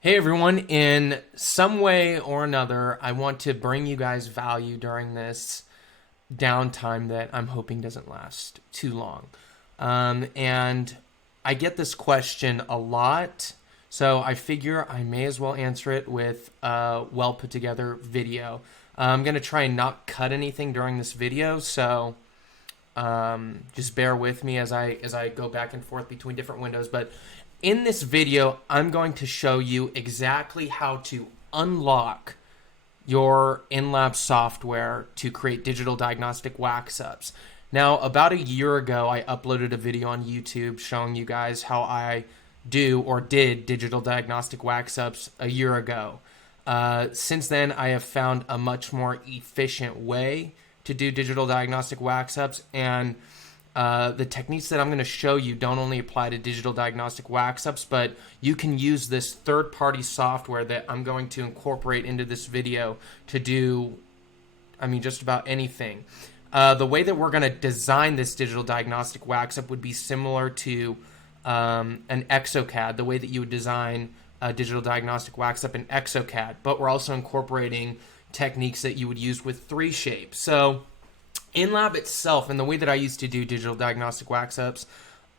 Hey everyone, in some way or another, I want to bring you guys value during this downtime that I'm hoping doesn't last too long. And I get this question a lot, so I figure I may as well answer it with a well put together video. I'm going to try and not cut anything during this video, so just bear with me as I go back and forth between different windows. But in this video, I'm going to show you exactly how to unlock your InLab software to create digital diagnostic wax-ups. Now, about a year ago, I uploaded a video on YouTube showing you guys how I do or did digital diagnostic wax-ups a year ago. Since then, I have found a much more efficient way to do digital diagnostic wax-ups, and the techniques that I'm going to show you don't only apply to digital diagnostic wax-ups, but you can use this third-party software that I'm going to incorporate into this video to do, just about anything. The way that we're going to design this digital diagnostic wax-up would be similar to an ExoCAD, the way that you would design a digital diagnostic wax-up in ExoCAD, but we're also incorporating techniques that you would use with 3Shape. So InLab itself, and the way that I used to do digital diagnostic wax-ups,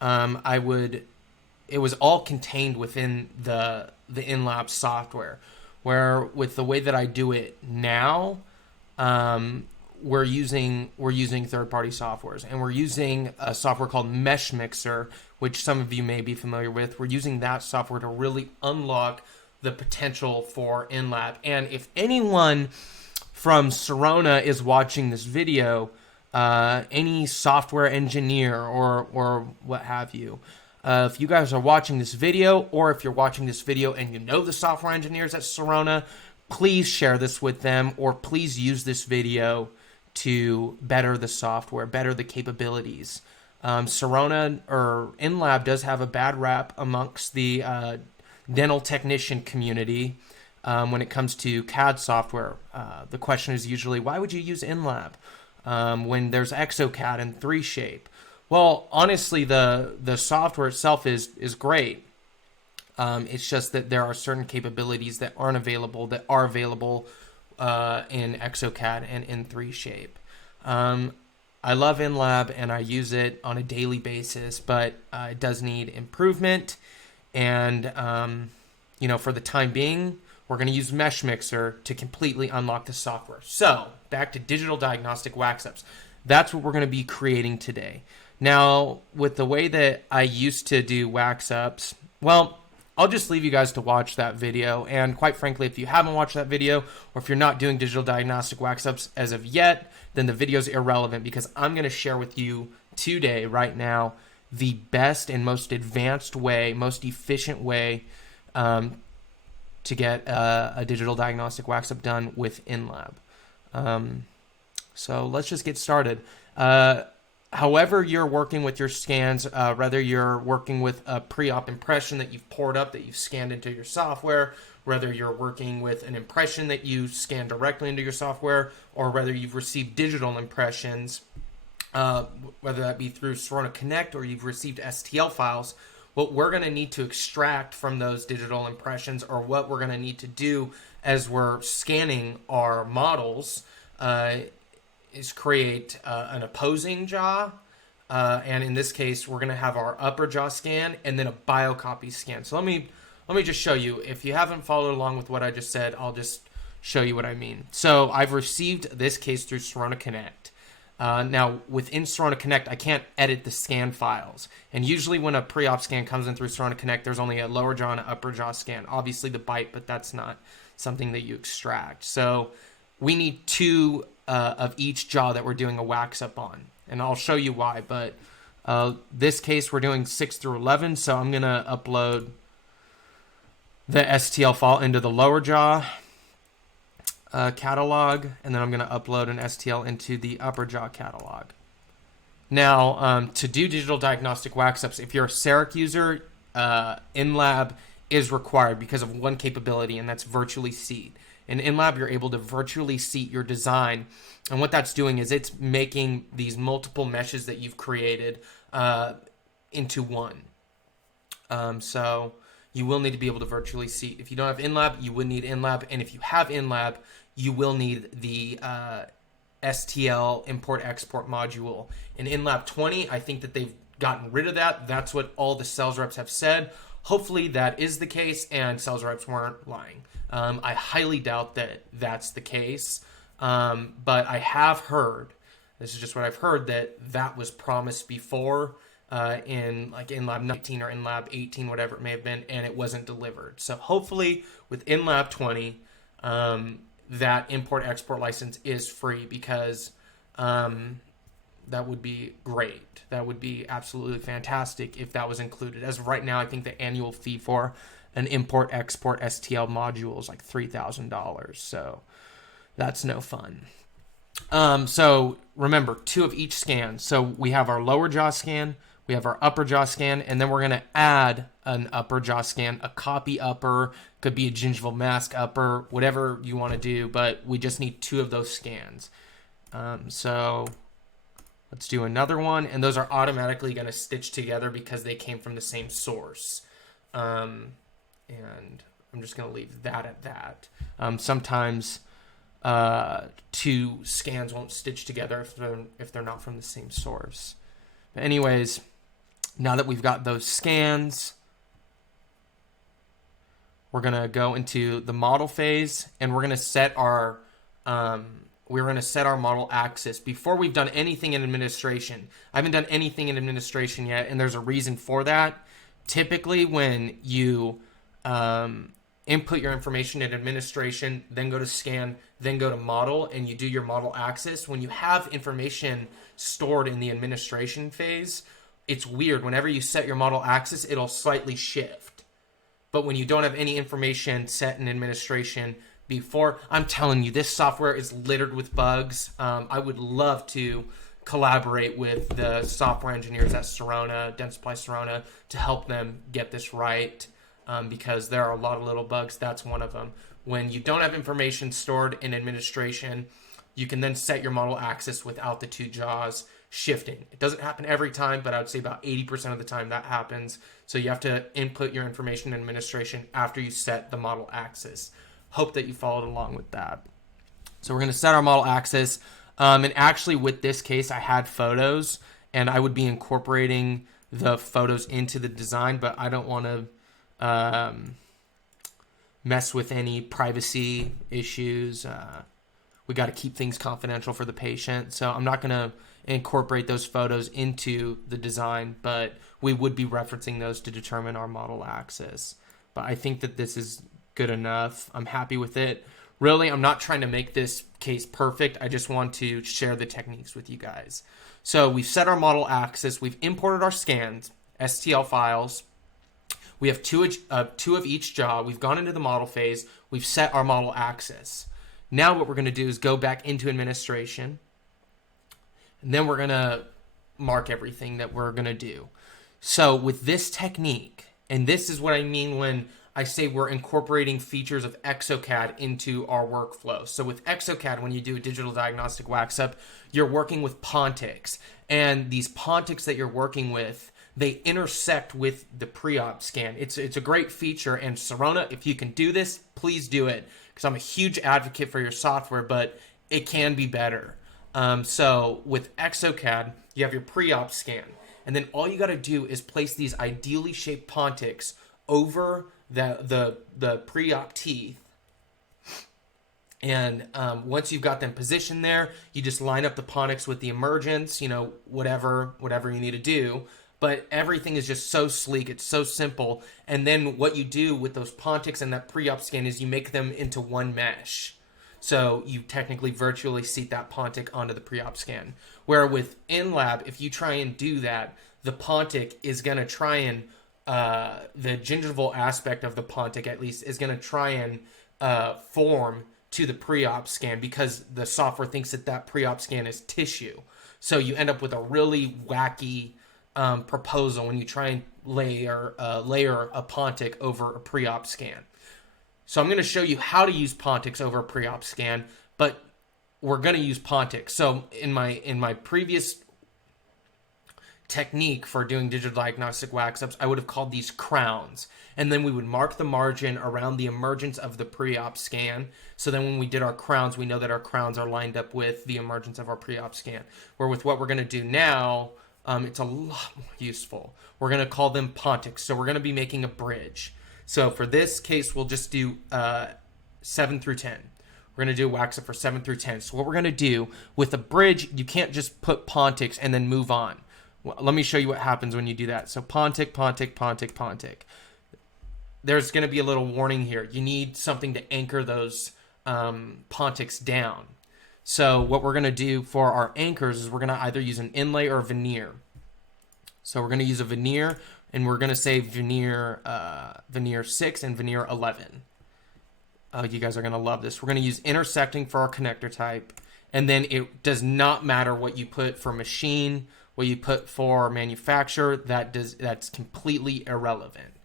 it was all contained within the InLab software. Where with the way that I do it now, we're using third-party softwares, and we're using a software called MeshMixer, which some of you may be familiar with. We're using that software to really unlock the potential for InLab. And if anyone from Sirona is watching this video, any software engineer or what have you, if you guys are watching this video, or if you're watching this video and you know the software engineers at Sirona, please share this with them, or please use this video to better the software, better the capabilities. Sirona or InLab does have a bad rap amongst the dental technician community when it comes to CAD software. The question is usually, why would you use InLab when there's ExoCAD and 3Shape? Well, honestly, the software itself is great. It's just that there are certain capabilities that are available in ExoCAD and in 3Shape. I love InLab and I use it on a daily basis, but it does need improvement. And for the time being, we're going to use MeshMixer to completely unlock the software. So back to digital diagnostic wax-ups. That's what we're going to be creating today. Now, with the way that I used to do wax-ups, well, I'll just leave you guys to watch that video. And quite frankly, if you haven't watched that video, or if you're not doing digital diagnostic wax-ups as of yet, then the video is irrelevant, because I'm going to share with you today, right now, the best and most advanced way, most efficient way to get a digital diagnostic wax-up done with InLab. So let's just get started. However you're working with your scans, whether you're working with a pre-op impression that you've poured up, that you've scanned into your software, whether you're working with an impression that you scan directly into your software, or whether you've received digital impressions, whether that be through Sirona Connect or you've received STL files, what we're going to need to extract from those digital impressions, or what we're going to need to do as we're scanning our models, is create an opposing jaw, and in this case, we're going to have our upper jaw scan and then a biocopy scan. So let me just show you. If you haven't followed along with what I just said, I'll just show you what I mean. So I've received this case through Sirona Connect. Now, within Sirona Connect, I can't edit the scan files. And usually when a pre-op scan comes in through Sirona Connect, there's only a lower jaw and an upper jaw scan. Obviously the bite, but that's not something that you extract. So we need two of each jaw that we're doing a wax up on. And I'll show you why. But this case, we're doing 6 through 11. So I'm going to upload the STL file into the lower jaw catalog, and then I'm going to upload an STL into the upper jaw catalog. Now, to do digital diagnostic wax-ups, if you're a CEREC user, InLab is required because of one capability, and that's virtually seat. In InLab, you're able to virtually seat your design, and what that's doing is it's making these multiple meshes that you've created into one. So you will need to be able to virtually seat. If you don't have InLab, you would need InLab. And if you have InLab, you will need the STL import-export module. In InLab 20, I think that they've gotten rid of that. That's what all the sales reps have said. Hopefully that is the case and sales reps weren't lying. I highly doubt that that's the case. But I have heard, this is just what I've heard, that was promised before in like InLab 19 or InLab 18, whatever it may have been, and it wasn't delivered. So hopefully with InLab 20, that import-export license is free, because that would be great. That would be absolutely fantastic if that was included. As of right now, I think the annual fee for an import-export STL module is like $3,000. So that's no fun. So remember, 2 of each scan. So we have our lower jaw scan, we have our upper jaw scan, and then we're going to add an upper jaw scan, a copy upper, could be a gingival mask upper, whatever you want to do, but we just need 2 of those scans. So let's do another one, and those are automatically going to stitch together because they came from the same source. And I'm just going to leave that at that. Sometimes 2 scans won't stitch together if they're not from the same source. But anyways, now that we've got those scans, we're going to go into the model phase, and we're going to set our model axis before we've done anything in administration. I haven't done anything in administration yet, and there's a reason for that. Typically, when you input your information in administration, then go to scan, then go to model, and you do your model axis, when you have information stored in the administration phase, it's weird. Whenever you set your model axis, it'll slightly shift. But when you don't have any information set in administration before, I'm telling you, this software is littered with bugs. I would love to collaborate with the software engineers at Sirona, Dentsply Sirona, to help them get this right, because there are a lot of little bugs. That's one of them. When you don't have information stored in administration, you can then set your model axis without the 2 jaws shifting. It doesn't happen every time, but I would say about 80% of the time that happens. So you have to input your information in administration after you set the model axis. Hope that you followed along with that. So we're going to set our model axis. And actually with this case, I had photos, and I would be incorporating the photos into the design, but I don't want to mess with any privacy issues. We got to keep things confidential for the patient. So I'm not going to incorporate those photos into the design, but we would be referencing those to determine our model axis. But I think that this is good enough. I'm happy with it. Really, I'm not trying to make this case perfect. I just want to share the techniques with you guys. So we've set our model axis. We've imported our scans, STL files. We have 2 of each jaw. We've gone into the model phase. We've set our model axis. Now what we're going to do is go back into administration. And then we're going to mark everything that we're going to do. So with this technique, and this is what I mean when I say we're incorporating features of exocad into our workflow. So with exocad, when you do a digital diagnostic wax up, you're working with Pontics. And these Pontics that you're working with, they intersect with the pre-op scan. It's a great feature. And Sirona, if you can do this, please do it. Because I'm a huge advocate for your software, but it can be better. So with exocad, you have your pre-op scan. And then all you got to do is place these ideally shaped Pontics over the pre-op teeth, and once you've got them positioned there, you just line up the Pontics with the emergence, whatever you need to do. But everything is just so sleek, it's so simple. And then what you do with those Pontics and that pre-op scan is you make them into one mesh. So you technically virtually seat that Pontic onto the pre-op scan. Where with InLab, if you try and do that, the Pontic is going to try and the gingival aspect of the Pontic, at least, is going to try and form to the pre-op scan, because the software thinks that pre-op scan is tissue. So you end up with a really wacky proposal when you try and layer a Pontic over a pre-op scan. So I'm going to show you how to use Pontics over a pre-op scan, but we're going to use Pontics. So in my previous technique for doing digital diagnostic wax ups, I would have called these crowns. And then we would mark the margin around the emergence of the pre-op scan. So then when we did our crowns, we know that our crowns are lined up with the emergence of our pre-op scan. Where with what we're going to do now, it's a lot more useful. We're going to call them Pontics. So we're going to be making a bridge. So for this case, we'll just do 7 through 10. We're going to do a wax up for 7 through 10. So what we're going to do with a bridge, you can't just put Pontics and then move on. Well, let me show you what happens when you do that. So Pontic, Pontic, Pontic, Pontic. There's going to be a little warning here. You need something to anchor those Pontics down. So what we're going to do for our anchors is we're going to either use an inlay or a veneer. So we're going to use a veneer, and we're going to say veneer 6 and veneer 11. You guys are going to love this. We're going to use intersecting for our connector type, and then it does not matter what you put for machine, what you put for manufacturer. That's completely irrelevant.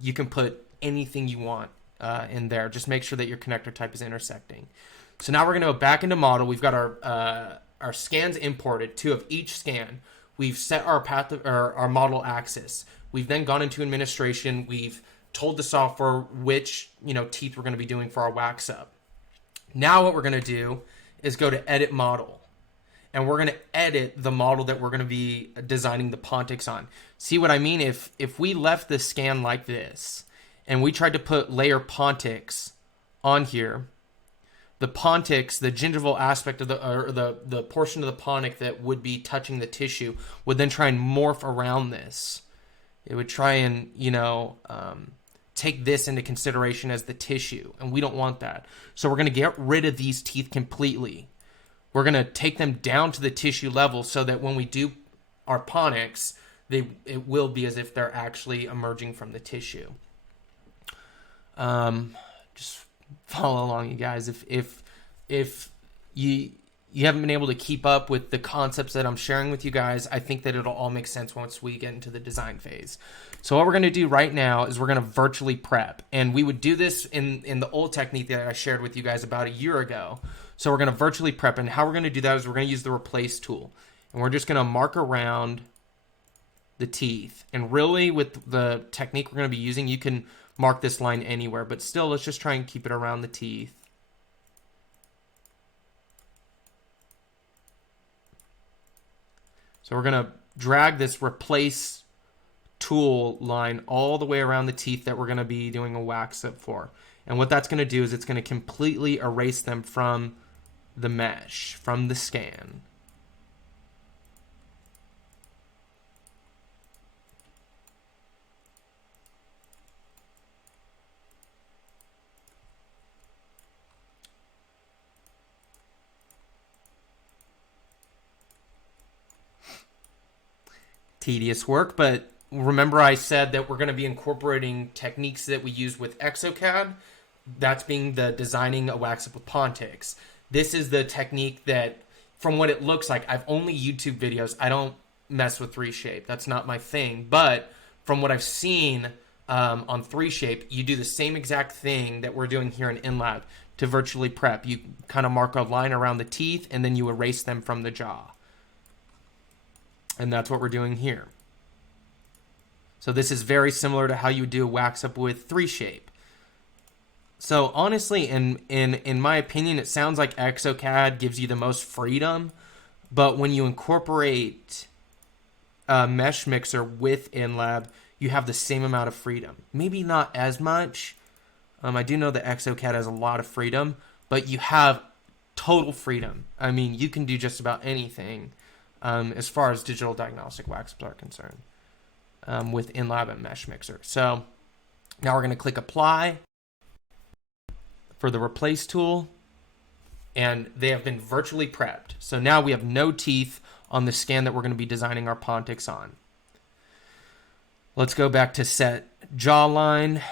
You can put anything you want in there. Just make sure that your connector type is intersecting. So now we're going to go back into model. We've got our scans imported, 2 of each scan. We've set our path or our model axis. We've then gone into administration. We've told the software which teeth we're going to be doing for our wax up. Now what we're going to do is go to edit model. And we're going to edit the model that we're going to be designing the Pontics on. See what I mean? If we left the scan like this and we tried to put layer Pontics on here, the Pontics, the gingival aspect of the portion of the Pontic that would be touching the tissue would then try and morph around this. It would try and, take this into consideration as the tissue, and we don't want that. So we're going to get rid of these teeth completely. We're going to take them down to the tissue level so that when we do our Pontics, it will be as if they're actually emerging from the tissue. Just follow along, you guys. If you haven't been able to keep up with the concepts that I'm sharing with you guys, I think that it'll all make sense once we get into the design phase. So what we're going to do right now is we're going to virtually prep. And we would do this in the old technique that I shared with you guys about a year ago. So we're going to virtually prep. And how we're going to do that is we're going to use the replace tool. And we're just going to mark around the teeth. And really with the technique we're going to be using, you can mark this line anywhere. But still, let's just try and keep it around the teeth. So we're going to drag this replace tool line all the way around the teeth that we're going to be doing a wax up for. And what that's going to do is it's going to completely erase them from the mesh, from the scan. Tedious work, but remember I said that we're going to be incorporating techniques that we use with Exocad. That's being the designing a wax up with Pontics. This is the technique that, from what it looks like, I've only YouTube videos. I don't mess with 3Shape. That's not my thing. But from what I've seen on 3Shape, you do the same exact thing that we're doing here in InLab to virtually prep. You kind of mark a line around the teeth, and then you erase them from the jaw. And that's what we're doing here. So this is very similar to how you would do a wax up with 3Shape. So honestly, in my opinion, it sounds like Exocad gives you the most freedom. But when you incorporate MeshMixer with InLab, you have the same amount of freedom. Maybe not as much. I do know that Exocad has a lot of freedom, but you have total freedom. I mean, you can do just about anything. As far as digital diagnostic wax ups are concerned, with InLab and MeshMixer. So now we're going to click apply for the replace tool, and they have been virtually prepped. So now we have no teeth on the scan that we're going to be designing our Pontics on. Let's go back to set jawline,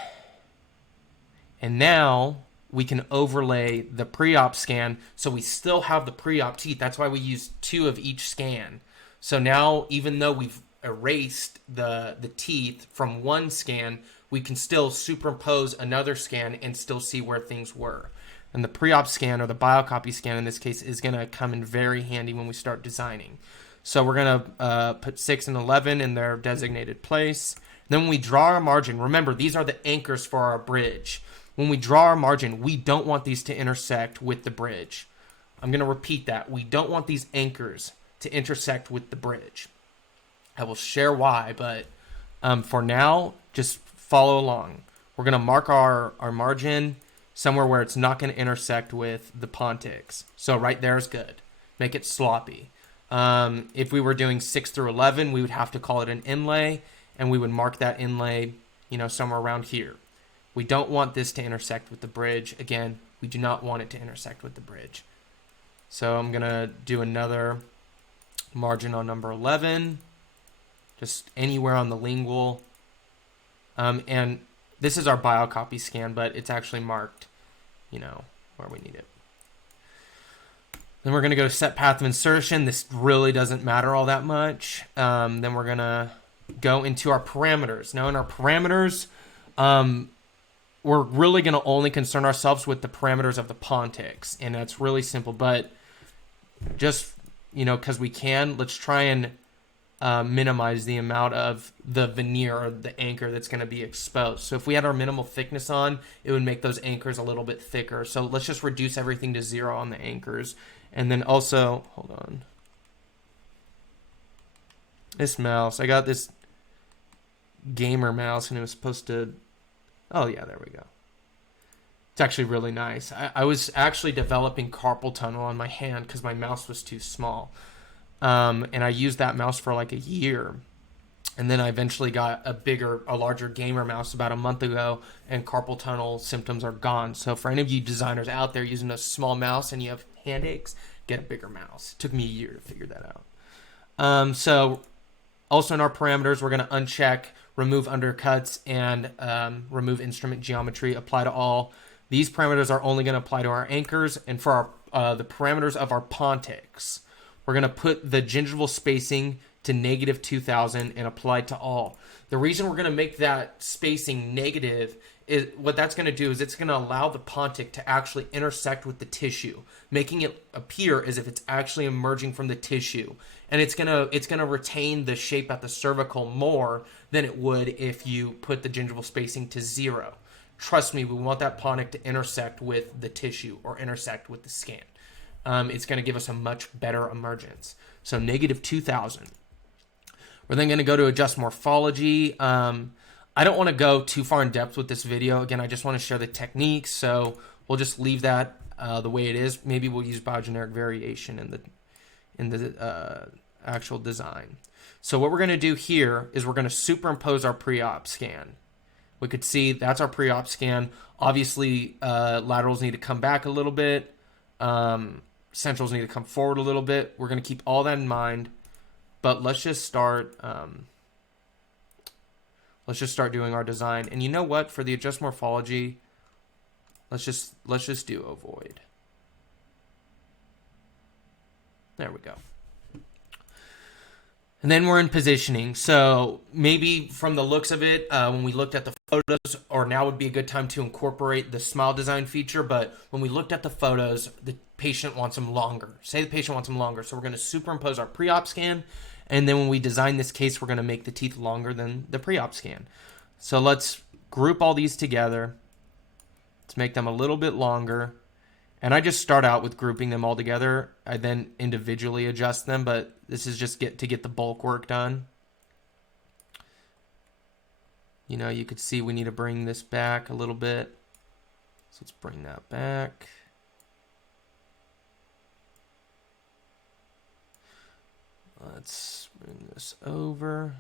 and now we can overlay the pre-op scan, so we still have the pre-op teeth. That's why we use 2 of each scan. So now, even though we've erased the teeth from one scan, we can still superimpose another scan and still see where things were. And the pre-op scan, or the biocopy scan in this case, is going to come in very handy when we start designing. So we're going to put 6 and 11 in their designated place. Then when we draw our margin, remember, these are the anchors for our bridge. When we draw our margin, we don't want these to intersect with the bridge. I'm going to repeat that. We don't want these anchors to intersect with the bridge. I will share why, but for now, just follow along. We're going to mark our margin somewhere where it's not going to intersect with the Pontics. So right there is good. Make it sloppy. If we were doing 6 through 11, we would have to call it an inlay, and we would mark that inlay, somewhere around here. We don't want this to intersect with the bridge. Again, we do not want it to intersect with the bridge. So I'm going to do another margin on number 11, just anywhere on the lingual. And this is our biocopy scan, but it's actually marked, where we need it. Then we're going to go to set path of insertion. This really doesn't matter all that much. Then we're going to go into our parameters. Now in our parameters, we're really going to only concern ourselves with the parameters of the Pontics. And that's really simple, but just, because we can, let's try and minimize the amount of the veneer or the anchor that's going to be exposed. So if we had our minimal thickness on, it would make those anchors a little bit thicker. So let's just reduce everything to 0 on the anchors. And then also, hold on. This mouse, I got this gamer mouse and it was supposed to, oh yeah, there we go. It's actually really nice. I was actually developing carpal tunnel on my hand because my mouse was too small. And I used that mouse for like a year. And then I eventually got a larger gamer mouse about a month ago, and carpal tunnel symptoms are gone. So for any of you designers out there using a small mouse and you have hand aches, get a bigger mouse. It took me a year to figure that out. So also in our parameters, we're going to uncheck remove undercuts and remove instrument geometry, apply to all. These parameters are only going to apply to our anchors, and for our the parameters of our Pontics, we're going to put the gingival spacing to negative 2000 and apply to all. The reason we're going to make that spacing negative is what that's going to do is it's going to allow the Pontic to actually intersect with the tissue, making it appear as if it's actually emerging from the tissue. And it's going to retain the shape at the cervical more than it would if you put the gingival spacing to 0. Trust me, we want that Pontic to intersect with the tissue or intersect with the scan. It's going to give us a much better emergence. So negative 2000. We're then going to go to adjust morphology. I don't want to go too far in depth with this video. Again, I just want to share the techniques. So we'll just leave that the way it is. Maybe we'll use biogeneric variation in the actual design. So what we're going to do here is we're going to superimpose our pre-op scan. We could see that's our pre-op scan. Obviously, laterals need to come back a little bit. Centrals need to come forward a little bit. We're going to keep all that in mind. But let's just start doing our design. And you know what? For the adjust morphology, let's just do ovoid. There we go. And then we're in positioning. So maybe from the looks of it, when we looked at the photos, or now would be a good time to incorporate the smile design feature. But when we looked at the photos, the patient wants them longer. Say the patient wants them longer. So we're going to superimpose our pre-op scan. And then when we design this case, we're going to make the teeth longer than the pre-op scan. So let's group all these together. Let's make them a little bit longer. And I just start out with grouping them all together. I then individually adjust them, but this is just to get the bulk work done. You could see we need to bring this back a little bit. So let's bring that back. Let's bring this over.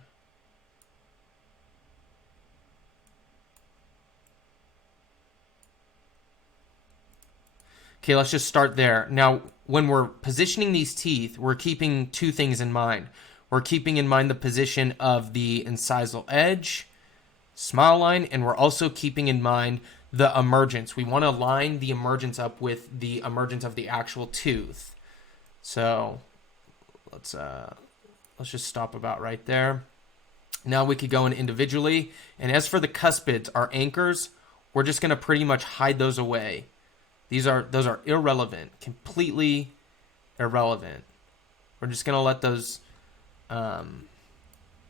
Okay, let's just start there. Now, when we're positioning these teeth, we're keeping two things in mind. We're keeping in mind the position of the incisal edge, smile line, and we're also keeping in mind the emergence. We want to line the emergence up with the emergence of the actual tooth. So let's just stop about right there. Now we could go in individually. And as for the cuspids, our anchors, we're just going to pretty much hide those away. Those are irrelevant, completely irrelevant. We're just going to let those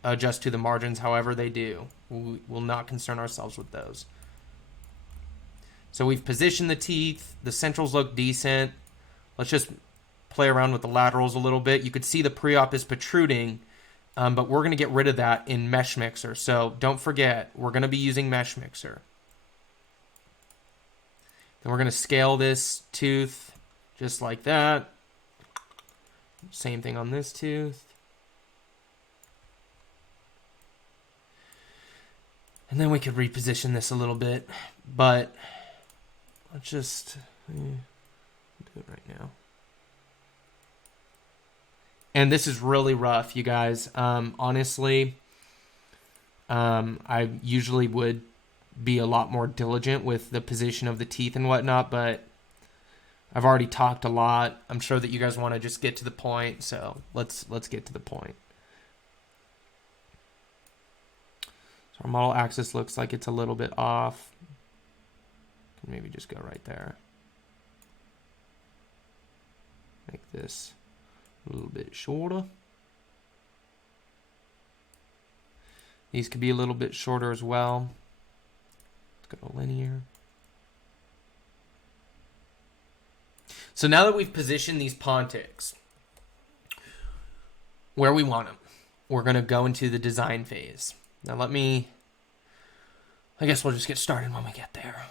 adjust to the margins however they do. We will not concern ourselves with those. So we've positioned the teeth. The centrals look decent. Let's just play around with the laterals a little bit. You could see the pre-op is protruding, but we're going to get rid of that in MeshMixer. So don't forget, we're going to be using MeshMixer. Then we're going to scale this tooth just like that. Same thing on this tooth. And then we could reposition this a little bit, but let's just do it right now. And this is really rough, you guys. Honestly, I usually would be a lot more diligent with the position of the teeth and whatnot, but I've already talked a lot. I'm sure that you guys want to just get to the point, so let's get to the point. So our model axis looks like it's a little bit off. Maybe just go right there. Make this a little bit shorter. These could be a little bit shorter as well. Let's go to linear. So now that we've positioned these Pontics where we want them, we're going to go into the design phase. Now I guess we'll just get started when we get there.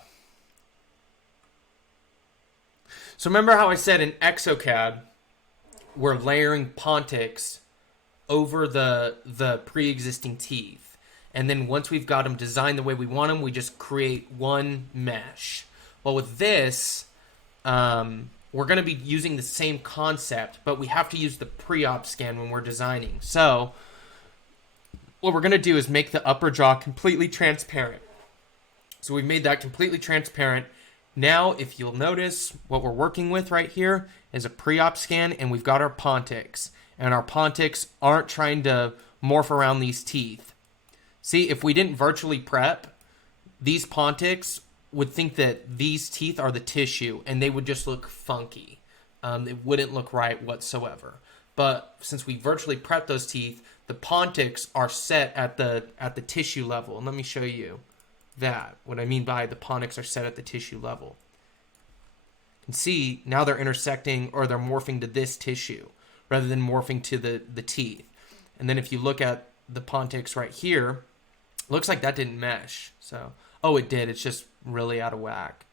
So remember how I said in ExoCAD, we're layering Pontics over the pre-existing teeth. And then once we've got them designed the way we want them, we just create one mesh. Well, with this, we're going to be using the same concept, but we have to use the pre-op scan when we're designing. So what we're going to do is make the upper jaw completely transparent. So we've made that completely transparent. Now, if you'll notice, what we're working with right here is a pre-op scan, and we've got our Pontics. And our Pontics aren't trying to morph around these teeth. See, if we didn't virtually prep, these Pontics would think that these teeth are the tissue, and they would just look funky. It wouldn't look right whatsoever. But since we virtually prepped those teeth, the Pontics are set at the tissue level. And let me show you that. What I mean by the Pontics are set at the tissue level. You can see now they're intersecting, or they're morphing to this tissue rather than morphing to the teeth. And then if you look at the Pontics right here, looks like that didn't mesh. So, oh, it did. It's just really out of whack.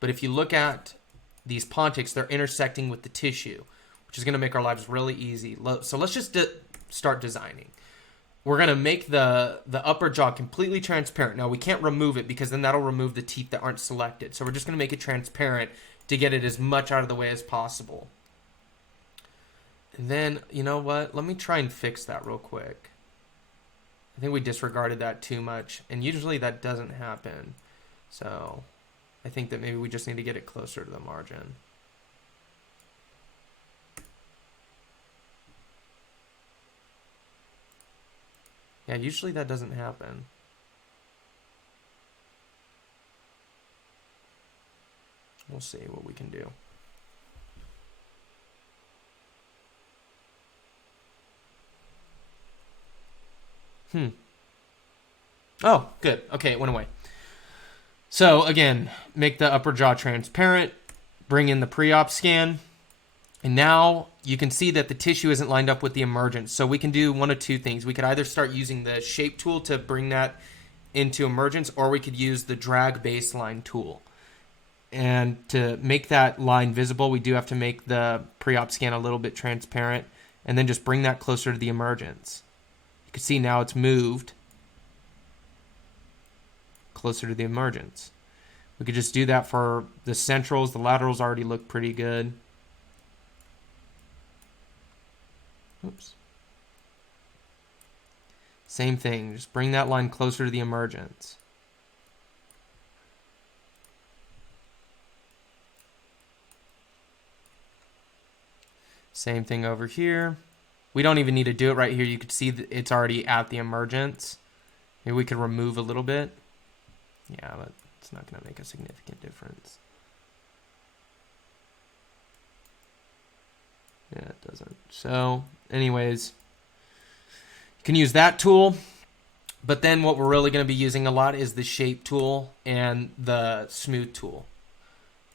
But if you look at these Pontics, they're intersecting with the tissue, which is going to make our lives really easy. So let's just start designing. We're going to make the upper jaw completely transparent. Now, we can't remove it because then that'll remove the teeth that aren't selected. So we're just going to make it transparent to get it as much out of the way as possible. And then, you know what? Let me try and fix that real quick. I think we disregarded that too much, and usually that doesn't happen. So I think that maybe we just need to get it closer to the margin. Yeah, usually that doesn't happen. We'll see what we can do. Oh, good. Okay, it went away. So again, make the upper jaw transparent, bring in the pre-op scan, and now you can see that the tissue isn't lined up with the emergence. So we can do one of two things. We could either start using the shape tool to bring that into emergence, or we could use the drag baseline tool. And to make that line visible, we do have to make the pre-op scan a little bit transparent, and then just bring that closer to the emergence. You can see now it's moved closer to the emergence. We could just do that for the centrals. The laterals already look pretty good. Oops. Same thing, just bring that line closer to the emergence. Same thing over here. We don't even need to do it right here. You could see that it's already at the emergence. Maybe we could remove a little bit. Yeah, but it's not going to make a significant difference. Yeah, it doesn't. So, anyways, You can use that tool, but then what we're really going to be using a lot is the shape tool and the smooth tool.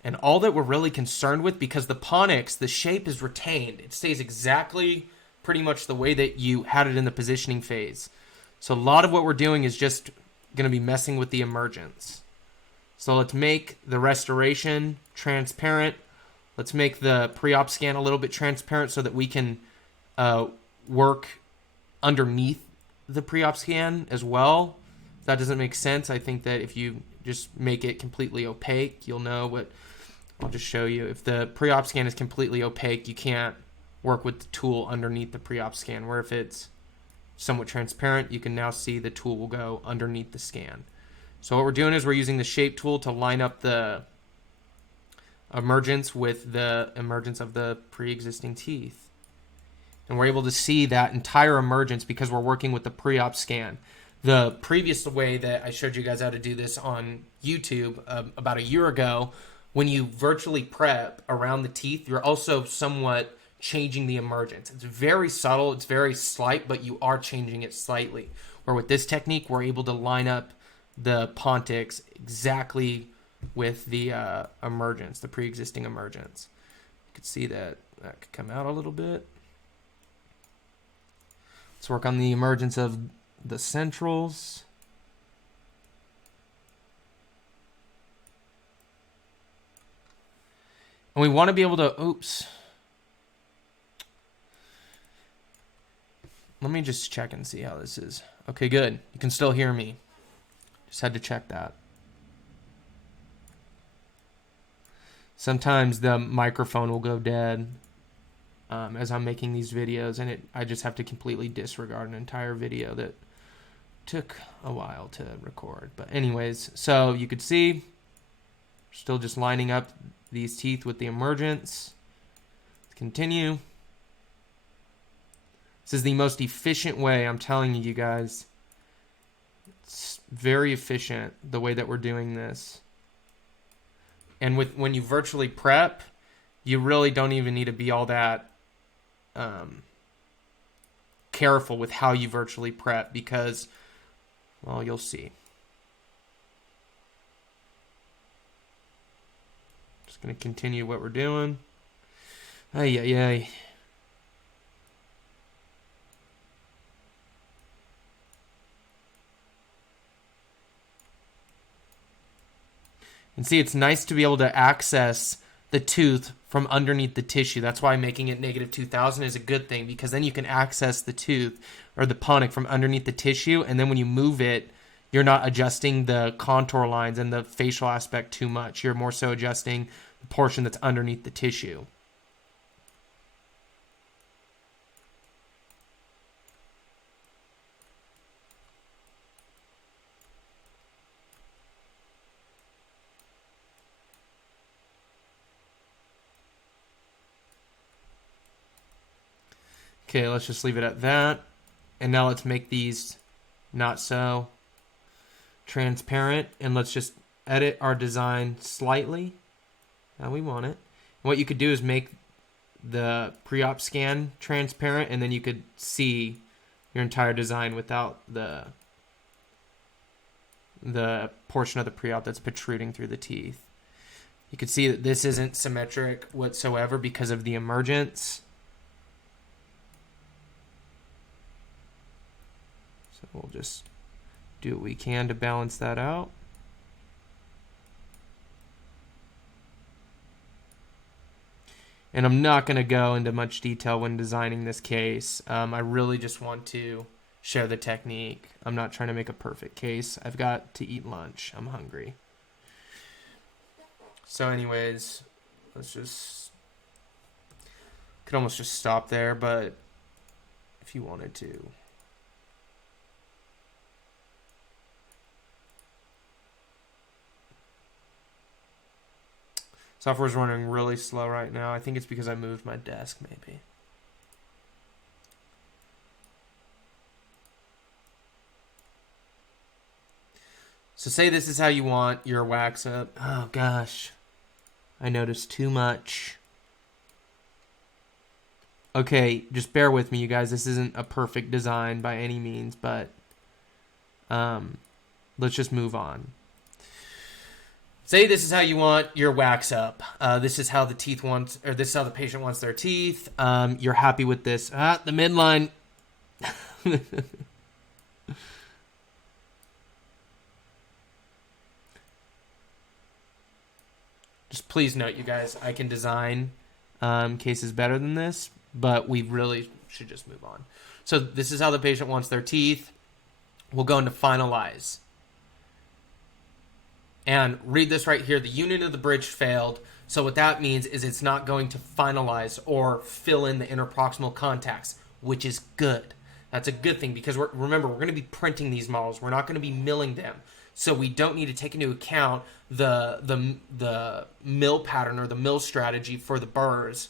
And all that we're really concerned with, because the Pontic, the shape is retained. It stays exactly pretty much the way that you had it in the positioning phase. So a lot of what we're doing is just going to be messing with the emergence. So let's make the restoration transparent. Let's make the pre-op scan a little bit transparent so that we can work underneath the pre-op scan as well. If that doesn't make sense, I think that if you just make it completely opaque, you'll know what. I'll just show you. If the pre-op scan is completely opaque, you can't work with the tool underneath the pre-op scan, where if it's somewhat transparent, you can now see the tool will go underneath the scan. So what we're doing is we're using the shape tool to line up the emergence with the emergence of the pre-existing teeth. And we're able to see that entire emergence because we're working with the pre-op scan. The previous way that I showed you guys how to do this on YouTube about a year ago, when you virtually prep around the teeth, you're also somewhat changing the emergence. It's very subtle, it's very slight, but you are changing it slightly. Where with this technique, we're able to line up the Pontics exactly with the emergence, the pre-existing emergence. You can see that could come out a little bit. Let's work on the emergence of the centrals. And we want to be able to, oops. Let me just check and see how this is. Okay, good. You can still hear me. Just had to check that. Sometimes the microphone will go dead as I'm making these videos, and I just have to completely disregard an entire video that took a while to record. But anyways, so you could see, still just lining up these teeth with the emergence. Continue. This is the most efficient way, I'm telling you guys. It's very efficient, the way that we're doing this. And when you virtually prep, you really don't even need to be all that careful with how you virtually prep because, well, you'll see. Just going to continue what we're doing. Ay, ay, ay. And see, it's nice to be able to access the tooth from underneath the tissue. That's why making it -2000 is a good thing, because then you can access the tooth or the Pontic from underneath the tissue, and then when you move it, you're not adjusting the contour lines and the facial aspect too much. You're more so adjusting the portion that's underneath the tissue. Okay, let's just leave it at that. And now let's make these not so transparent. And let's just edit our design slightly how we want it. And what you could do is make the pre-op scan transparent, and then you could see your entire design without the portion of the pre-op that's protruding through the teeth. You can see that this isn't symmetric whatsoever because of the emergence. So we'll just do what we can to balance that out. And I'm not going to go into much detail when designing this case. I really just want to show the technique. I'm not trying to make a perfect case. I've got to eat lunch. I'm hungry. So anyways, let's just... Could almost just stop there, but if you wanted to... Software's running really slow right now. I think it's because I moved my desk, maybe. So say this is how you want your wax up. Oh, gosh. I noticed too much. Okay, just bear with me, you guys. This isn't a perfect design by any means, but let's just move on. Say this is how you want your wax up. This is how the teeth wants, or this is how the patient wants their teeth. You're happy with this. The midline. Just please note, you guys, I can design cases better than this, but we really should just move on. So this is how the patient wants their teeth. We'll go into finalize. And read this right here. The unit of the bridge failed. So what that means is it's not going to finalize or fill in the interproximal contacts, which is good. That's a good thing because remember, we're going to be printing these models. We're not going to be milling them. So we don't need to take into account the mill pattern or the mill strategy for the burrs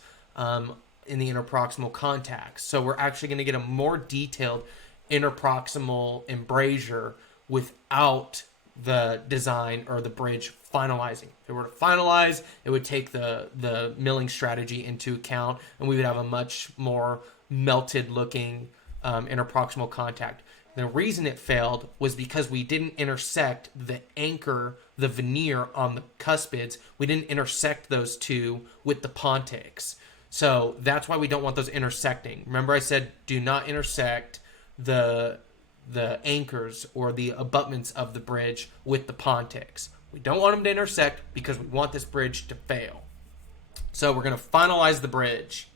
in the interproximal contacts. So we're actually going to get a more detailed interproximal embrasure without the design or the bridge finalizing. If it were to finalize, it would take the milling strategy into account, and we would have a much more melted looking interproximal contact. The reason it failed was because we didn't intersect the anchor, the veneer on the cuspids. We didn't intersect those two with the Pontics. So that's why we don't want those intersecting. Remember I said do not intersect the anchors or the abutments of the bridge with the Pontics. We don't want them to intersect because we want this bridge to fail. So we're going to finalize the bridge.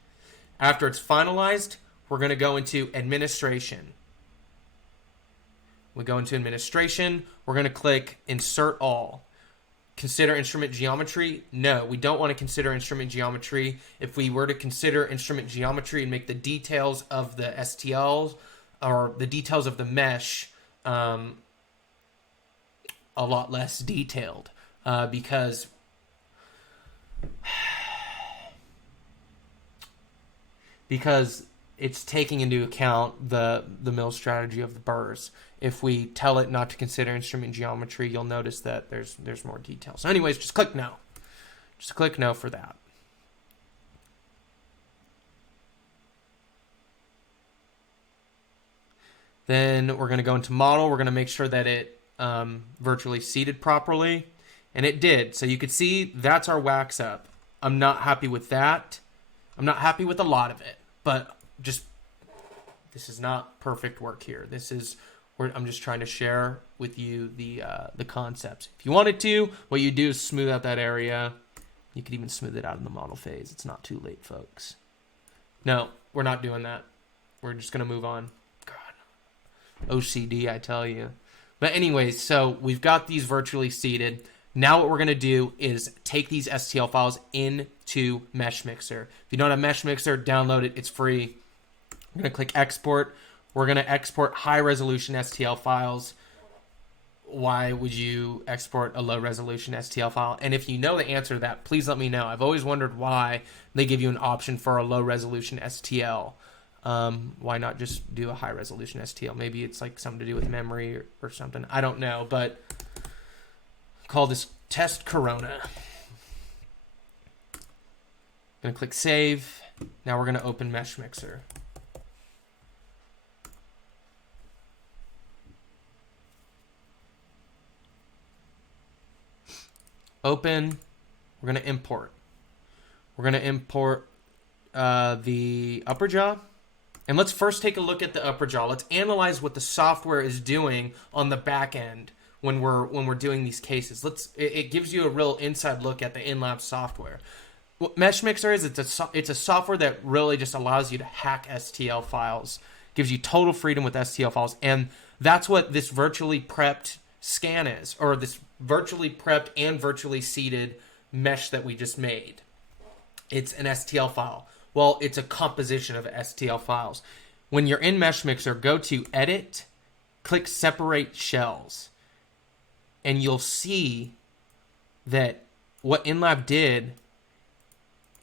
After it's finalized, we're going to go into administration. We go into administration. We're going to click insert all. Consider instrument geometry? No, we don't want to consider instrument geometry. If we were to consider instrument geometry and make the details of the STLs or the details of the mesh a lot less detailed because it's taking into account the mill strategy of the burrs. If we tell it not to consider instrument geometry, you'll notice that there's more detail. So anyways, just click no. Just click no for that. Then we're going to go into model. We're going to make sure that it virtually seated properly. And it did. So you could see that's our wax up. I'm not happy with that. I'm not happy with a lot of it. But just, this is not perfect work here. This is where I'm just trying to share with you the concepts. If you wanted to, what you do is smooth out that area. You could even smooth it out in the model phase. It's not too late, folks. No, we're not doing that. We're just going to move on. OCD, I tell you. But anyways, so we've got these virtually seated. Now what we're going to do is take these STL files into MeshMixer. If you don't have MeshMixer, download it. It's free. I'm going to click export. We're going to export high-resolution STL files. Why would you export a low-resolution STL file? And if you know the answer to that, please let me know. I've always wondered why they give you an option for a low-resolution STL. Why not just do a high resolution STL? Maybe it's like something to do with memory or something. I don't know, but call this test Corona. Gonna click save. Now we're gonna open MeshMixer. Open. We're gonna import. We're gonna import the upper jaw. And let's first take a look at the upper jaw. Let's analyze what the software is doing on the back end when we're doing these cases. It gives you a real inside look at the InLab software. What MeshMixer is, it's a software that really just allows you to hack STL files, gives you total freedom with STL files, and that's what this virtually prepped scan is, or this virtually prepped and virtually seeded mesh that we just made. It's an STL file. Well, it's a composition of STL files. When you're in MeshMixer, go to Edit, click Separate Shells, and you'll see that what InLab did,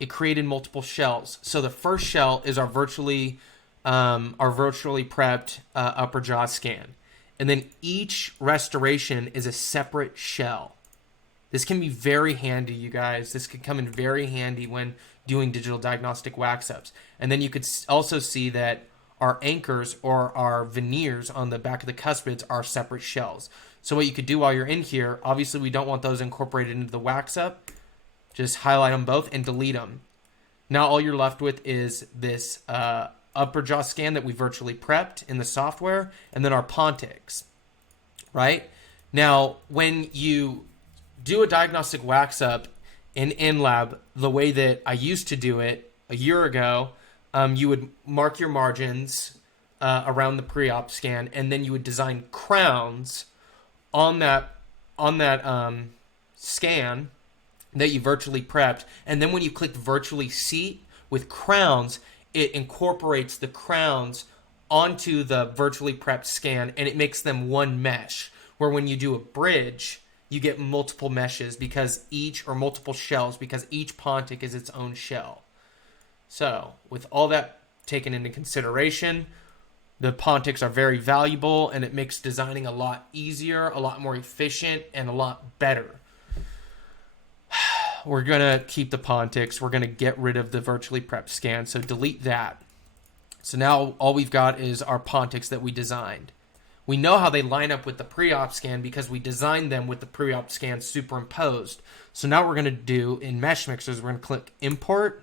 it created multiple shells. So the first shell is our virtually prepped upper jaw scan, and then each restoration is a separate shell. This can be very handy, you guys. This could come in very handy when doing digital diagnostic wax ups. And then you could also see that our anchors or our veneers on the back of the cuspids are separate shells. So what you could do while you're in here, obviously we don't want those incorporated into the wax up. Just highlight them both and delete them. Now all you're left with is this upper jaw scan that we virtually prepped in the software, and then our Pontics, right? Now, when you do a diagnostic wax up in InLab, the way that I used to do it a year ago, you would mark your margins around the pre-op scan, and then you would design crowns on that scan that you virtually prepped. And then when you click virtually seat with crowns, it incorporates the crowns onto the virtually prepped scan, and it makes them one mesh, where when you do a bridge, you get multiple meshes because multiple shells, because each Pontic is its own shell. So with all that taken into consideration, the Pontics are very valuable, and it makes designing a lot easier, a lot more efficient, and a lot better. We're going to keep the Pontics. We're going to get rid of the virtually prepped scan, so delete that. So now all we've got is our Pontics that we designed. We know how they line up with the pre-op scan because we designed them with the pre-op scan superimposed. So now what we're going to do in MeshMixer is we're going to click Import.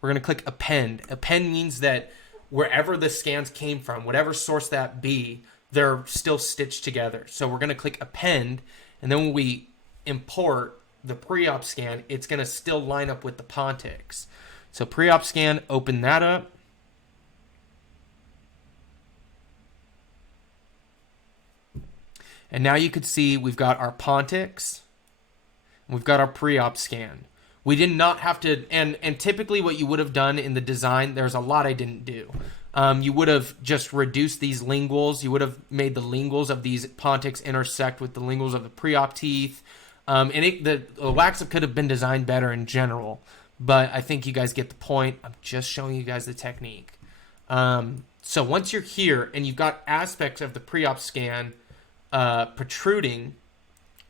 We're going to click Append. Append means that wherever the scans came from, whatever source that be, they're still stitched together. So we're going to click Append, and then when we import the pre-op scan, it's going to still line up with the Pontics. So pre-op scan, open that up. And now you can see we've got our Pontics, we've got our pre-op scan. We did not have to, and typically what you would have done in the design, there's a lot I didn't do. You would have just reduced these linguals. You would have made the linguals of these Pontics intersect with the linguals of the pre-op teeth. The wax up could have been designed better in general, but I think you guys get the point. I'm just showing you guys the technique. So once you're here and you've got aspects of the pre-op scan protruding,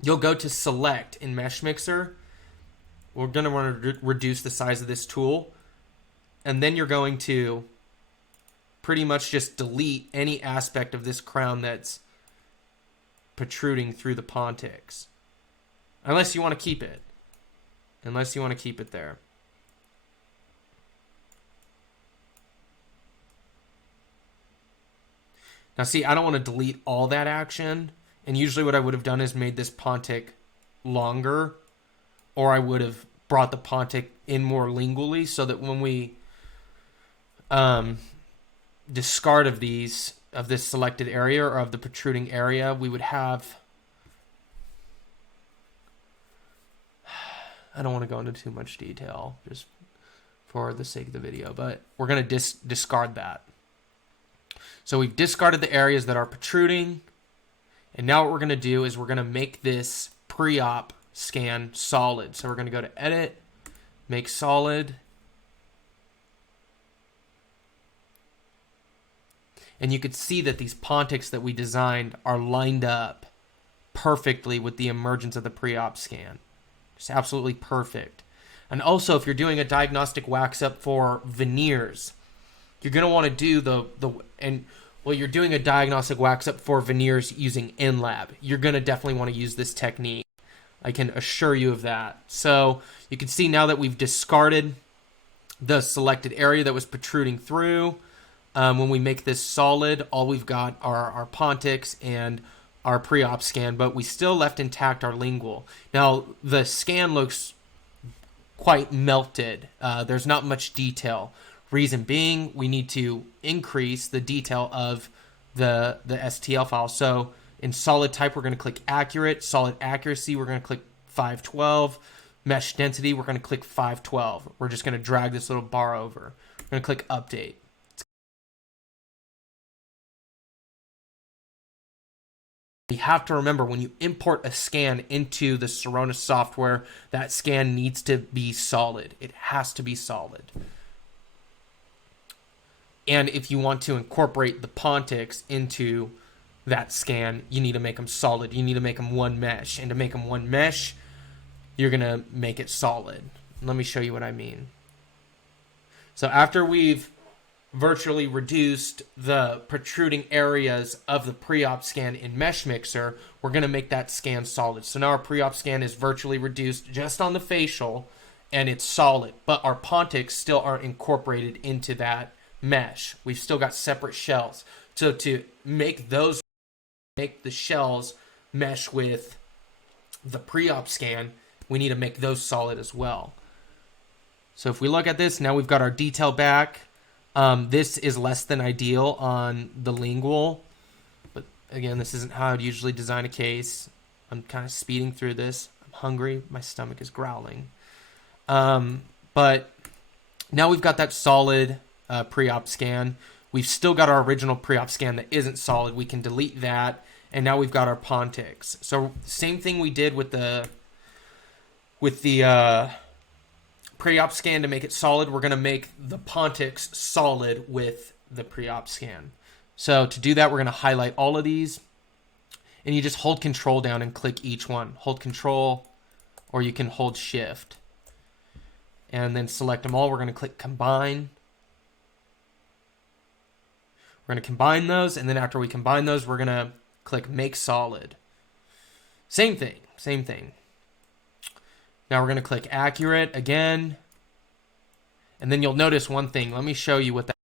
you'll go to Select in MeshMixer. We're going to want to reduce the size of this tool, and then you're going to pretty much just delete any aspect of this crown that's protruding through the Pontics. Unless you want to keep it. Unless you want to keep it there. Now see, I don't want to delete all that action. And usually what I would have done is made this Pontic longer. Or I would have brought the Pontic in more lingually so that when we discard of this selected area or of the protruding area, we would have... I don't want to go into too much detail just for the sake of the video, but we're going to discard that. So we've discarded the areas that are protruding, and now what we're going to do is we're going to make this pre-op scan solid. So we're going to go to Edit, Make Solid, and you could see that these Pontics that we designed are lined up perfectly with the emergence of the pre-op scan. It's absolutely perfect. And also, if you're doing a diagnostic wax up for veneers, you're going to want to do you're doing a diagnostic wax up for veneers using InLab. You're going to definitely want to use this technique. I can assure you of that. So you can see now that we've discarded the selected area that was protruding through. When we make this solid, all we've got are our Pontics and our pre-op scan, but we still left intact our lingual. Now, the scan looks quite melted. There's not much detail. Reason being, we need to increase the detail of the STL file. So in solid type, we're going to click accurate. Solid accuracy, we're going to click 512. Mesh density, we're going to click 512. We're just going to drag this little bar over. We're going to click update. You have to remember, when you import a scan into the Sirona software, that scan needs to be solid. It has to be solid. And if you want to incorporate the Pontics into that scan, you need to make them solid. You need to make them one mesh. And to make them one mesh, you're going to make it solid. Let me show you what I mean. So after we've virtually reduced the protruding areas of the pre-op scan in MeshMixer, we're going to make that scan solid. So now our pre-op scan is virtually reduced just on the facial, and it's solid. But our Pontics still aren't incorporated into that mesh. We've still got separate shells. So to make the shells mesh with the pre-op scan, we need to make those solid as well. So if we look at this, now we've got our detail back. This is less than ideal on the lingual, but again, this isn't how I'd usually design a case. I'm kind of speeding through this. I'm hungry. My stomach is growling. But now we've got that solid pre-op scan. We've still got our original pre-op scan that isn't solid. We can delete that, and now we've got our Pontics. So same thing we did with the pre-op scan to make it solid. We're going to make the Pontics solid with the pre-op scan. So to do that, we're going to highlight all of these, and you just hold Control down and click each one. Hold Control, or you can hold Shift, and then select them all. We're going to click Combine. We're going to combine those, and then after we combine those, we're going to click Make Solid. Same thing, same thing. Now we're going to click Accurate again. And then you'll notice one thing. Let me show you what that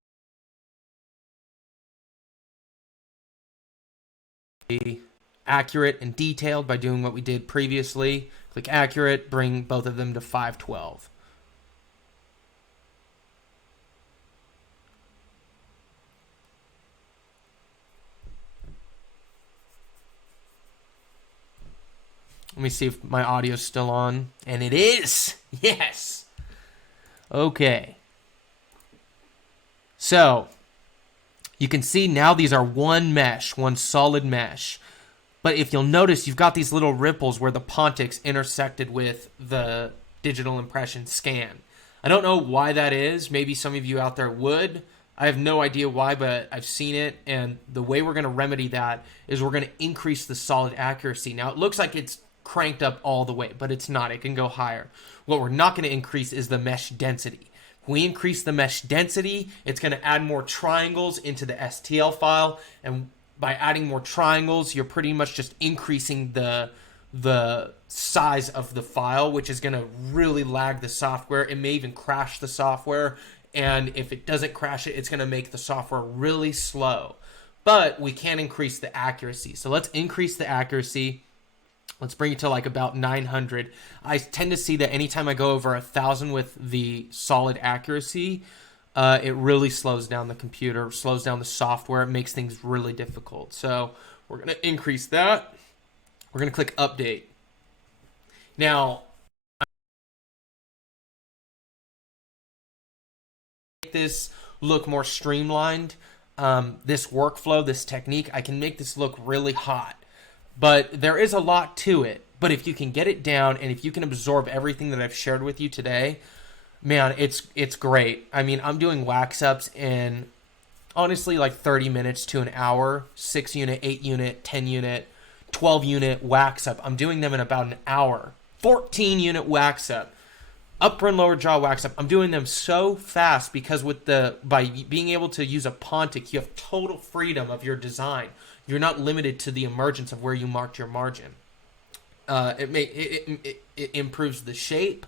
accurate and detailed by doing what we did previously. Click Accurate, bring both of them to 512. Let me see if my audio's still on. And it is! Yes! Okay. So, you can see now these are one mesh, one solid mesh. But if you'll notice, you've got these little ripples where the Pontics intersected with the digital impression scan. I don't know why that is. Maybe some of you out there would. I have no idea why, but I've seen it. And the way we're going to remedy that is we're going to increase the solid accuracy. Now, it looks like it's cranked up all the way, but it's not. It can go higher. What we're not going to increase is the mesh density. When we increase the mesh density, it's going to add more triangles into the STL file, and by adding more triangles, you're pretty much just increasing the size of the file, which is going to really lag the software. It may even crash the software, and if it doesn't crash it, it's going to make the software really slow. But we can increase the accuracy. So let's increase the accuracy. Let's bring it to like about 900. I tend to see that anytime I go over 1,000 with the solid accuracy, it really slows down the computer, slows down the software. It makes things really difficult. So we're going to increase that. We're going to click Update. Now, make this look more streamlined. This workflow, this technique, I can make this look really hot. But there is a lot to it. But if you can get it down and if you can absorb everything that I've shared with you today, man, it's great. I mean, I'm doing wax ups in honestly like 30 minutes to an hour, 6 unit, 8 unit, 10 unit, 12 unit wax up. I'm doing them in about an hour. 14 unit wax up. Upper and lower jaw wax up. I'm doing them so fast because by being able to use a Pontic, you have total freedom of your design. You're not limited to the emergence of where you marked your margin. It improves the shape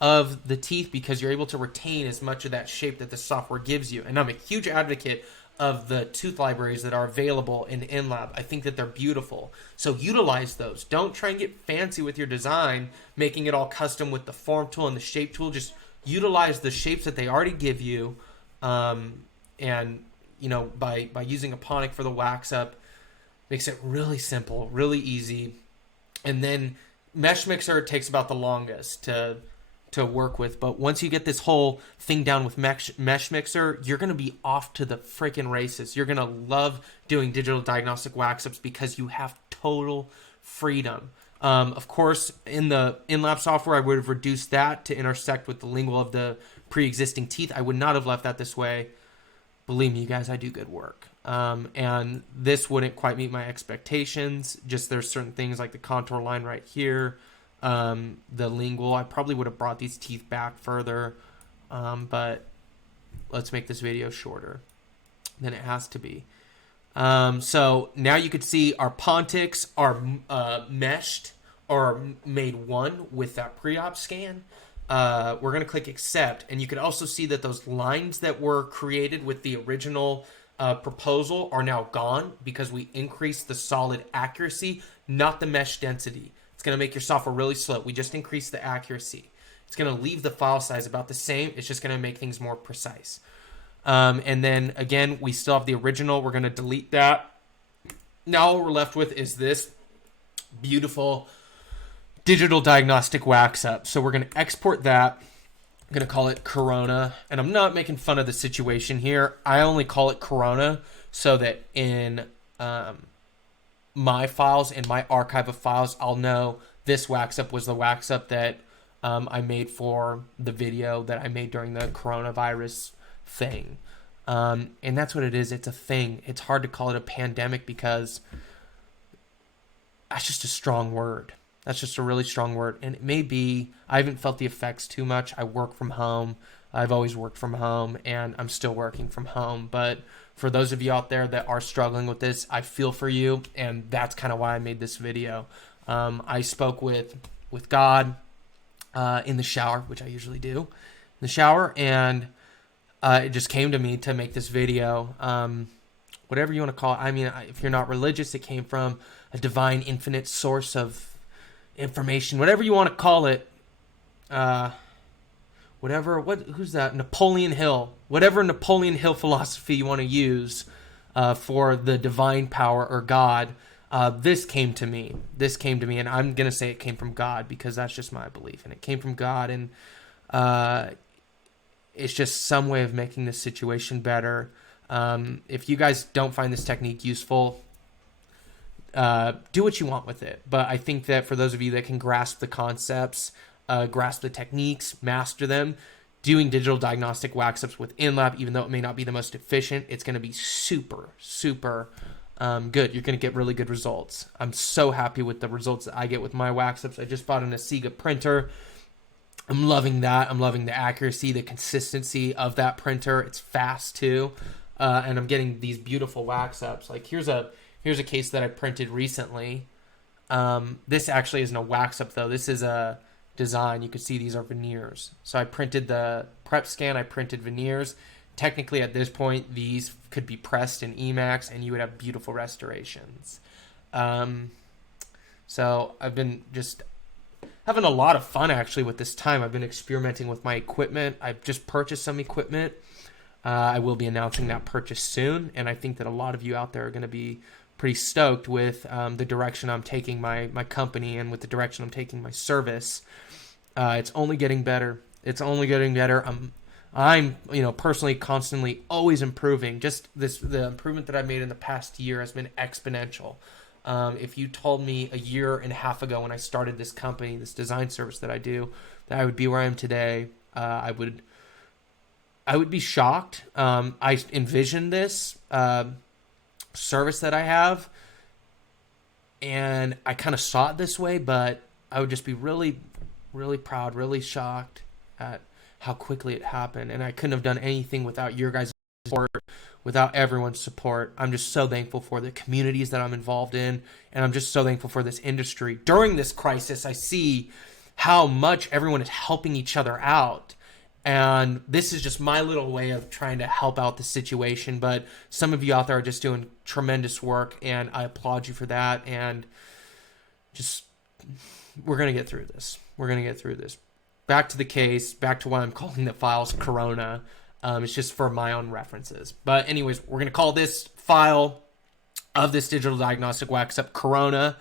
of the teeth because you're able to retain as much of that shape that the software gives you. And I'm a huge advocate of the tooth libraries that are available in InLab. I think that they're beautiful. So utilize those. Don't try and get fancy with your design, making it all custom with the form tool and the shape tool. Just utilize the shapes that they already give you. And you know, by using a Pontic for the wax up, makes it really simple, really easy. And then MeshMixer takes about the longest to work with. But once you get this whole thing down with MeshMixer, you're going to be off to the freaking races. You're going to love doing digital diagnostic wax-ups because you have total freedom. Of course, in the InLab software, I would have reduced that to intersect with the lingual of the pre-existing teeth. I would not have left that this way. Believe me, you guys, I do good work. And this wouldn't quite meet my expectations. Just there's certain things like the contour line right here. the lingual. I probably would have brought these teeth back further, but let's make this video shorter than it has to be. So now you can see our Pontics are meshed or made one with that pre-op scan. We're going to click accept, and you can also see that those lines that were created with the original proposal are now gone because we increased the solid accuracy, not the mesh density. It's going to make your software really slow. We just increased the accuracy. It's going to leave the file size about the same. It's just going to make things more precise. And then again, we still have the original. We're going to delete that. Now what we're left with is this beautiful digital diagnostic wax up. So we're going to export that. I'm going to call it Corona. And I'm not making fun of the situation here. I only call it Corona so that in my files, in my archive of files, I'll know this wax up was the wax up that I made for the video that I made during the coronavirus thing. And that's what it is. It's a thing. It's hard to call it a pandemic because that's just a strong word. That's just a really strong word. And it may be, I haven't felt the effects too much. I work from home. I've always worked from home, and I'm still working from home. But for those of you out there that are struggling with this, I feel for you, and that's kind of why I made this video. I spoke with God in the shower, which I usually do in the shower, and it just came to me to make this video. Whatever you want to call it. I mean, if you're not religious, it came from a divine, infinite source of information. Whatever you want to call it. Who's that? Napoleon Hill. Whatever Napoleon Hill philosophy you want to use for the divine power or God. This came to me. And I'm going to say it came from God because that's just my belief. And it came from God, and it's just some way of making this situation better. If you guys don't find this technique useful, do what you want with it. But I think that for those of you that can grasp the concepts, grasp the techniques, master them, doing digital diagnostic wax ups with InLab, even though it may not be the most efficient, it's going to be super, super good. You're going to get really good results. I'm so happy with the results that I get with my wax ups. I just bought an Asiga printer. I'm loving that. I'm loving the accuracy, the consistency of that printer. It's fast too. And I'm getting these beautiful wax ups. Like here's a case that I printed recently. This actually isn't a wax up though. This is a design. You can see these are veneers. So I printed the prep scan. I printed veneers. Technically at this point, these could be pressed in Emacs and you would have beautiful restorations. So I've been just having a lot of fun actually with this time. I've been experimenting with my equipment. I've just purchased some equipment. I will be announcing that purchase soon. And I think that a lot of you out there are going to be pretty stoked with the direction I'm taking my company and with the direction I'm taking my service. It's only getting better. It's only getting better. I'm personally constantly always improving. Just the improvement that I've made in the past year has been exponential. If you told me a year and a half ago when I started this company, this design service that I do, that I would be where I am today, I would be shocked. I envisioned this service that I have, and I kind of saw it this way, but I would just be really, really proud, really shocked at how quickly it happened. And I couldn't have done anything without your guys' support, without everyone's support. I'm just so thankful for the communities that I'm involved in, and I'm just so thankful for this industry. During this crisis, I see how much everyone is helping each other out. And this is just my little way of trying to help out the situation. But some of you out there are just doing tremendous work, and I applaud you for that. And just, we're going to get through this. We're going to get through this. Back to the case, back to why I'm calling the files Corona. It's just for my own references. But anyways, we're going to call this file of this digital diagnostic wax up Corona,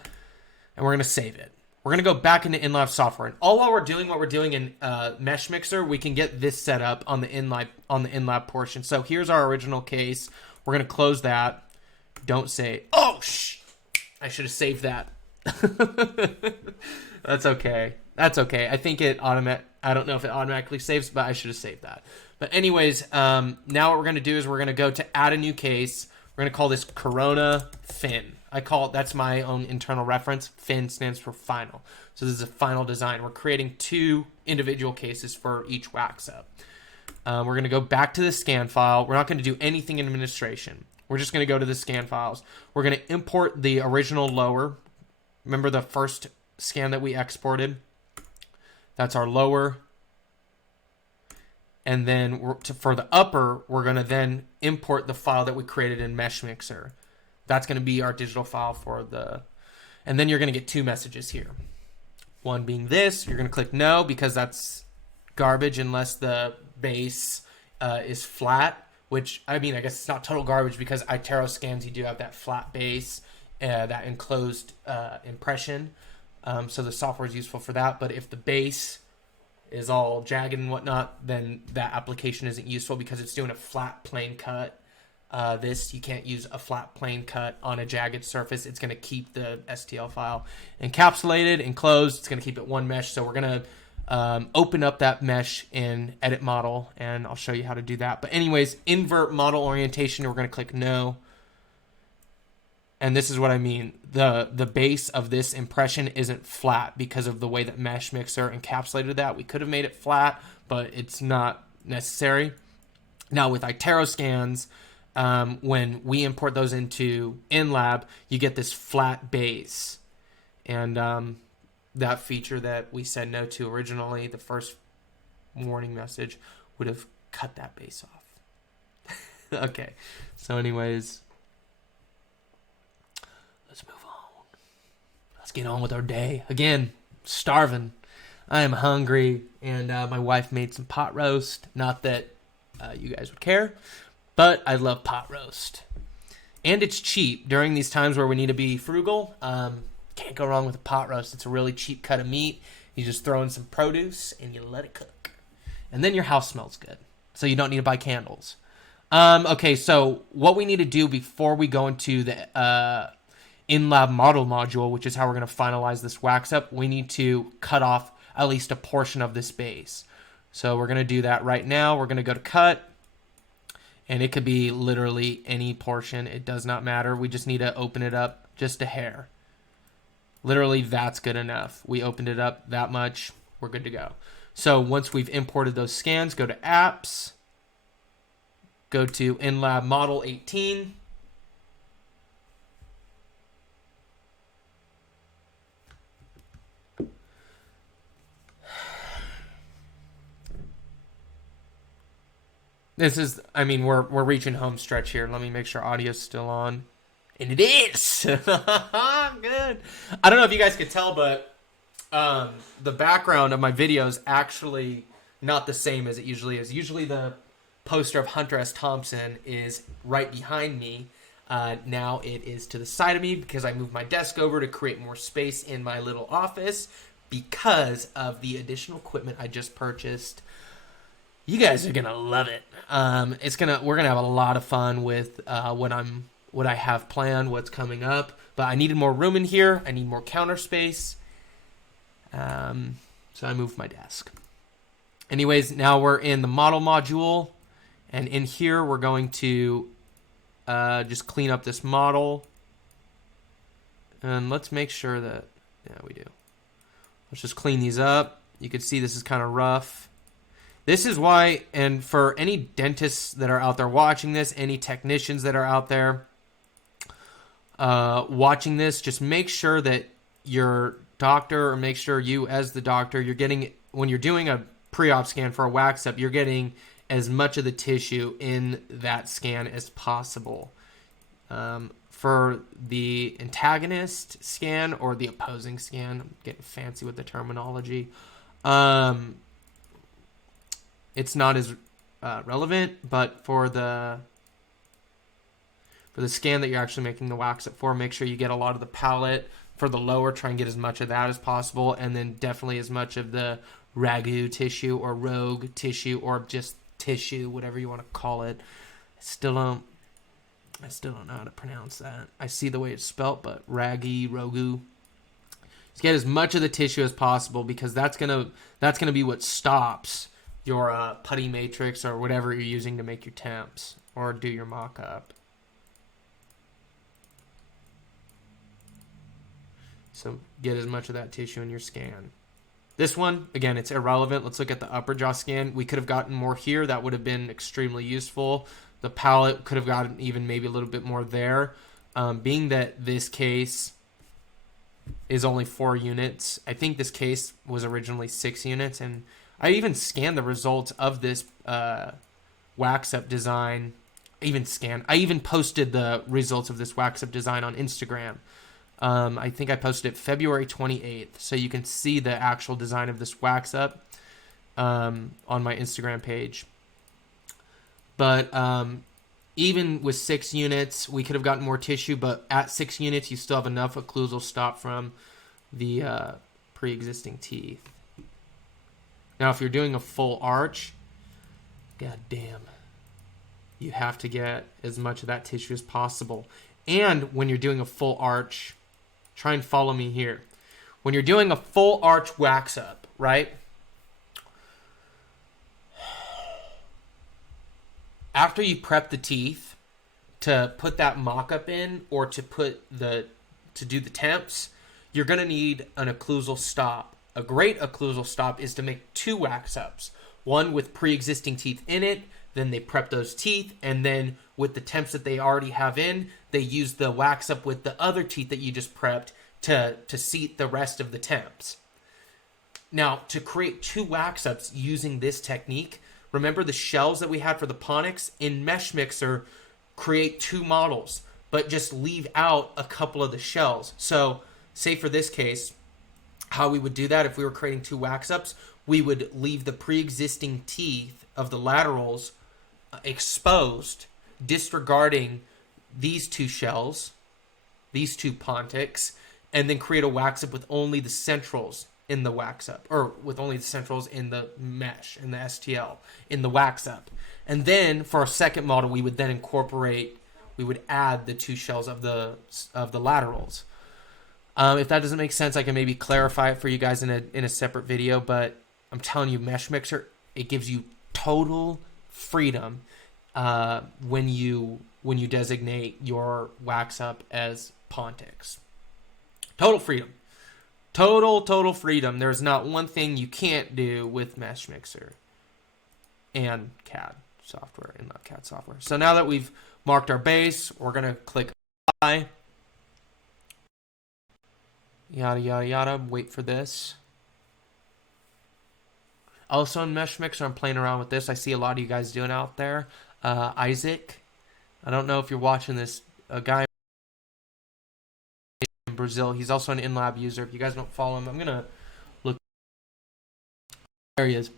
and we're going to save it. We're going to go back into InLab software. And all while we're doing what we're doing in MeshMixer, we can get this set up on the InLab portion. So here's our original case. We're going to close that. Don't say, oh, I should have saved that. That's okay. That's okay. I think I don't know if it automatically saves, but I should have saved that. But anyways, now what we're going to do is we're going to go to add a new case. We're going to call this Corona Fin. I call it, that's my own internal reference. Fin stands for final. So this is a final design. We're creating 2 individual cases for each wax up. We're going to go back to the scan file. We're not going to do anything in administration. We're just going to go to the scan files. We're going to import the original lower. Remember the first scan that we exported? That's our lower. And then for the upper, we're going to then import the file that we created in MeshMixer. That's going to be our digital file for the... And then you're going to get 2 messages here. One being this. You're going to click no because that's garbage unless the base is flat. Which, I mean, I guess it's not total garbage because iTero scans, you do have that flat base, that enclosed impression. So the software is useful for that. But if the base is all jagged and whatnot, then that application isn't useful because it's doing a flat plane cut. You can't use a flat plane cut on a jagged surface. It's going to keep the STL file encapsulated, enclosed. It's going to keep it one mesh. So we're going to open up that mesh in Edit Model, and I'll show you how to do that. But anyways, invert model orientation, we're going to click no. And this is what I mean. The base of this impression isn't flat because of the way that MeshMixer encapsulated that. We could have made it flat, but it's not necessary. Now with iTero scans, when we import those into InLab, you get this flat base. And that feature that we said no to originally, the first warning message, would have cut that base off. Okay, so anyways, let's move on. Let's get on with our day. Again, starving. I am hungry, and my wife made some pot roast. Not that you guys would care, but I love pot roast. And it's cheap during these times where we need to be frugal. Can't go wrong with a pot roast. It's a really cheap cut of meat. You just throw in some produce and you let it cook. And then your house smells good. So you don't need to buy candles. Okay, so what we need to do before we go into the InLab model module, which is how we're going to finalize this wax up, we need to cut off at least a portion of this base. So we're going to do that right now. We're going to go to cut. And it could be literally any portion. It does not matter. We just need to open it up just a hair. Literally, that's good enough. We opened it up that much. We're good to go. So once we've imported those scans, go to Apps. Go to InLab Model 18. This is, I mean, we're reaching home stretch here. Let me make sure audio's still on. And it is! Good. I don't know if you guys could tell, but the background of my video is actually not the same as it usually is. Usually the poster of Hunter S. Thompson is right behind me. Now it is to the side of me because I moved my desk over to create more space in my little office because of the additional equipment I just purchased. You guys are gonna love it. We're gonna have a lot of fun with what I have planned, what's coming up. But I needed more room in here. I need more counter space. So I moved my desk. Anyways, now we're in the model module, and in here we're going to just clean up this model. And let's make sure that, yeah, we do. Let's just clean these up. You can see this is kind of rough. This is why, and for any dentists that are out there watching this, any technicians that are out there watching this, just make sure that your doctor, or make sure you as the doctor, you're getting, when you're doing a pre-op scan for a wax up, you're getting as much of the tissue in that scan as possible. For the antagonist scan or the opposing scan, I'm getting fancy with the terminology, it's not as relevant, but for the scan that you're actually making the wax up for, make sure you get a lot of the palate. For the lower, try and get as much of that as possible, and then definitely as much of the ragu tissue or rogue tissue or just tissue, whatever you want to call it. I still don't know how to pronounce that. I see the way it's spelt, but ragi, rogu. Just get as much of the tissue as possible because that's gonna be what stops your putty matrix or whatever you're using to make your temps or do your mock-up. So get as much of that tissue in your scan. This one, again, it's irrelevant. Let's look at the upper jaw scan. We could have gotten more here. That would have been extremely useful. The palate could have gotten even maybe a little bit more there. Being that this case is only 4 units, I think this case was originally 6 units. And I even scanned the results of this wax up design. I even posted the results of this wax up design on Instagram. I think I posted it February 28th, so you can see the actual design of this wax up on my Instagram page. But even with 6 units, we could have gotten more tissue, but at 6 units, you still have enough occlusal stop from the pre-existing teeth. Now, if you're doing a full arch, god damn, you have to get as much of that tissue as possible. And when you're doing a full arch, try and follow me here. When you're doing a full arch wax up, right? After you prep the teeth to put that mock-up in or to do the temps, you're going to need an occlusal stop. A great occlusal stop is to make 2 wax ups. One with pre-existing teeth in it, then they prep those teeth, and then with the temps that they already have in, they use the wax up with the other teeth that you just prepped to seat the rest of the temps. Now, to create 2 wax ups using this technique, remember the shells that we had for the Pontics? In MeshMixer, create 2 models, but just leave out a couple of the shells. So, say for this case, how we would do that if we were creating 2 wax ups, we would leave the pre-existing teeth of the laterals exposed, disregarding these 2 shells, these 2 Pontics, and then create a wax up with only the centrals in the wax up, or with only the centrals in the mesh, in the STL, in the wax up. And then for our second model, we would then add the 2 shells of the laterals. If that doesn't make sense, I can maybe clarify it for you guys in a separate video, but I'm telling you, MeshMixer, it gives you total freedom when you designate your wax up as Pontics. Total freedom. Total freedom. There's not one thing you can't do with MeshMixer and CAD software, InLab CAD software. So now that we've marked our base, we're going to click apply. Yada, yada, yada. Wait for this. Also in MeshMixer, I'm playing around with this. I see a lot of you guys doing out there. Isaac, I don't know if you're watching this. A guy in Brazil. He's also an InLab user. If you guys don't follow him, I'm going to look. There he is.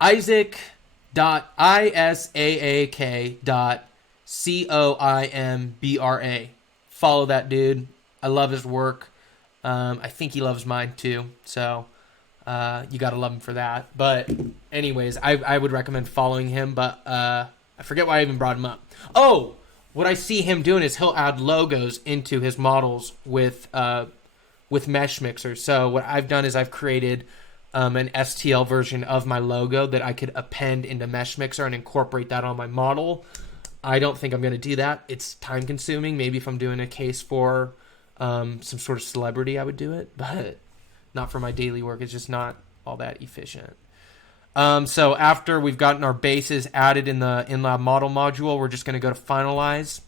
Isaac.ISAAK.COIMBRA. Follow that dude. I love his work. I think he loves mine too. So you got to love him for that. But anyways, I would recommend following him. But I forget why I even brought him up. Oh, what I see him doing is he'll add logos into his models with MeshMixer. So what I've done is I've created an STL version of my logo that I could append into MeshMixer and incorporate that on my model. I don't think I'm going to do that. It's time consuming. Maybe if I'm doing a case for some sort of celebrity, I would do it, but not for my daily work. It's just not all that efficient. So after we've gotten our bases added in the InLab model module, we're just going to go to finalize.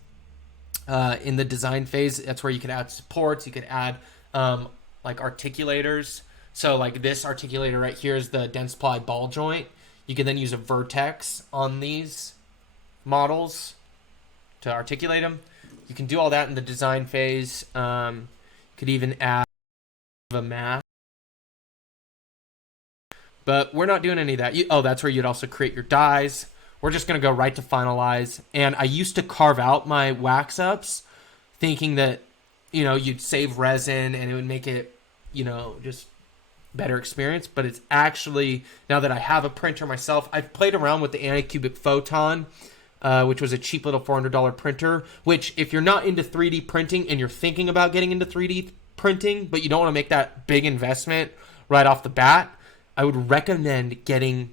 In the design phase, that's where you can add supports. You could add like articulators. So like this articulator right here is the dense ply ball joint. You can then use a vertex on these models to articulate them. You can do all that in the design phase. You could even add a mask. But we're not doing any of that. That's where you'd also create your dies. We're just going to go right to finalize. And I used to carve out my wax ups thinking that, you'd save resin and it would make it, just better experience. But it's actually, now that I have a printer myself, I've played around with the Anycubic Photon, which was a cheap little $400 printer, which if you're not into 3D printing and you're thinking about getting into 3D printing, but you don't want to make that big investment right off the bat, I would recommend getting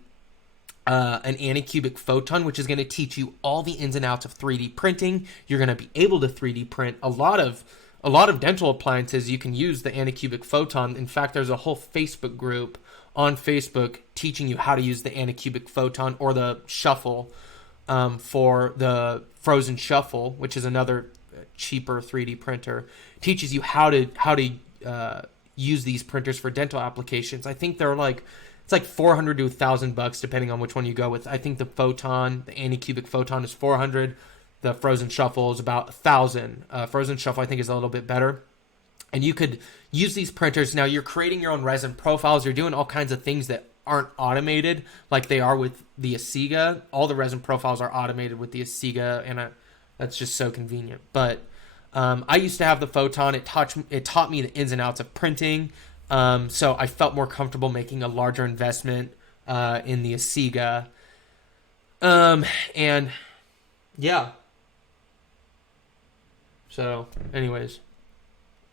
an Anycubic Photon, which is going to teach you all the ins and outs of 3D printing. You're going to be able to 3D print a lot of a lot of dental appliances, you can use the Anycubic Photon. In fact, there's a whole Facebook group on Facebook teaching you how to use the Anycubic Photon or the Shuffle for the Frozen Shuffle, which is another cheaper 3D printer. Teaches you how to use these printers for dental applications. I think they're like, it's like $400 to $1,000 depending on which one you go with. I think the Photon, the Anycubic Photon, is $400. The Frozen Shuffle is about $1,000. Frozen Shuffle, I think, is a little bit better. And you could use these printers. Now, you're creating your own resin profiles. You're doing all kinds of things that aren't automated like they are with the Asiga. All the resin profiles are automated with the Asiga, and that's just so convenient. But I used to have the Photon. It taught me the ins and outs of printing. So I felt more comfortable making a larger investment in the Asiga. And yeah. So anyways,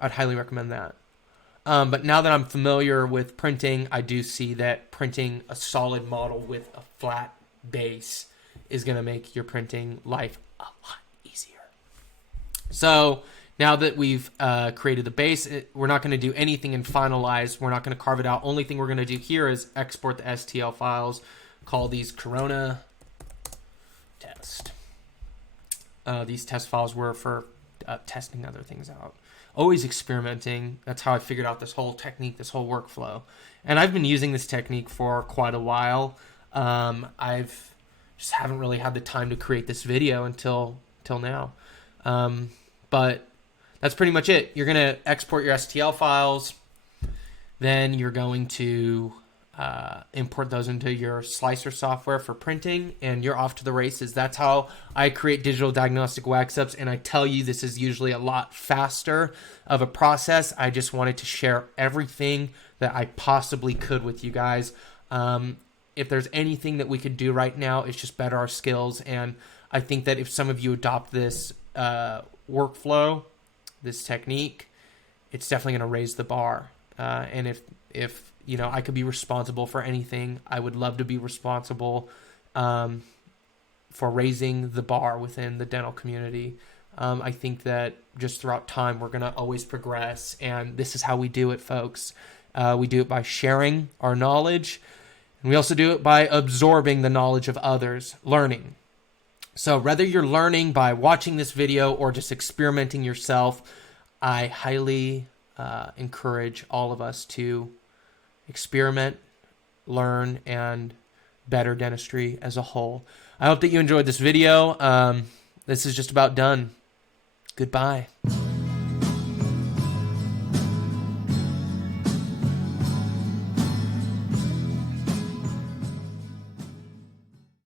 I'd highly recommend that. But now that I'm familiar with printing, I do see that printing a solid model with a flat base is going to make your printing life a lot easier. So now that we've created the base, we're not going to do anything in Finalize. We're not going to carve it out. Only thing we're going to do here is export the STL files. Call these Corona test. These test files were for testing other things out. Always experimenting. That's how I figured out this whole technique, this whole workflow. And I've been using this technique for quite a while. I've just haven't really had the time to create this video until now. But that's pretty much it. You're going to export your STL files. Then you're going to import those into your slicer software for printing, and you're off to the races. That's how I create digital diagnostic wax ups, and I tell you this is usually a lot faster of a process. I just wanted to share everything that I possibly could with you guys. If there's anything that we could do right now, it's just better our skills, and I think that if some of you adopt this workflow, this technique, it's definitely going to raise the bar. And if you know, I could be responsible for anything, I would love to be responsible for raising the bar within the dental community. I think that just throughout time, we're going to always progress. And this is how we do it, folks. We do it by sharing our knowledge. And we also do it by absorbing the knowledge of others, learning. So whether you're learning by watching this video or just experimenting yourself, I highly encourage all of us to experiment, learn, and better dentistry as a whole. I hope that you enjoyed this video. This is just about done. Goodbye.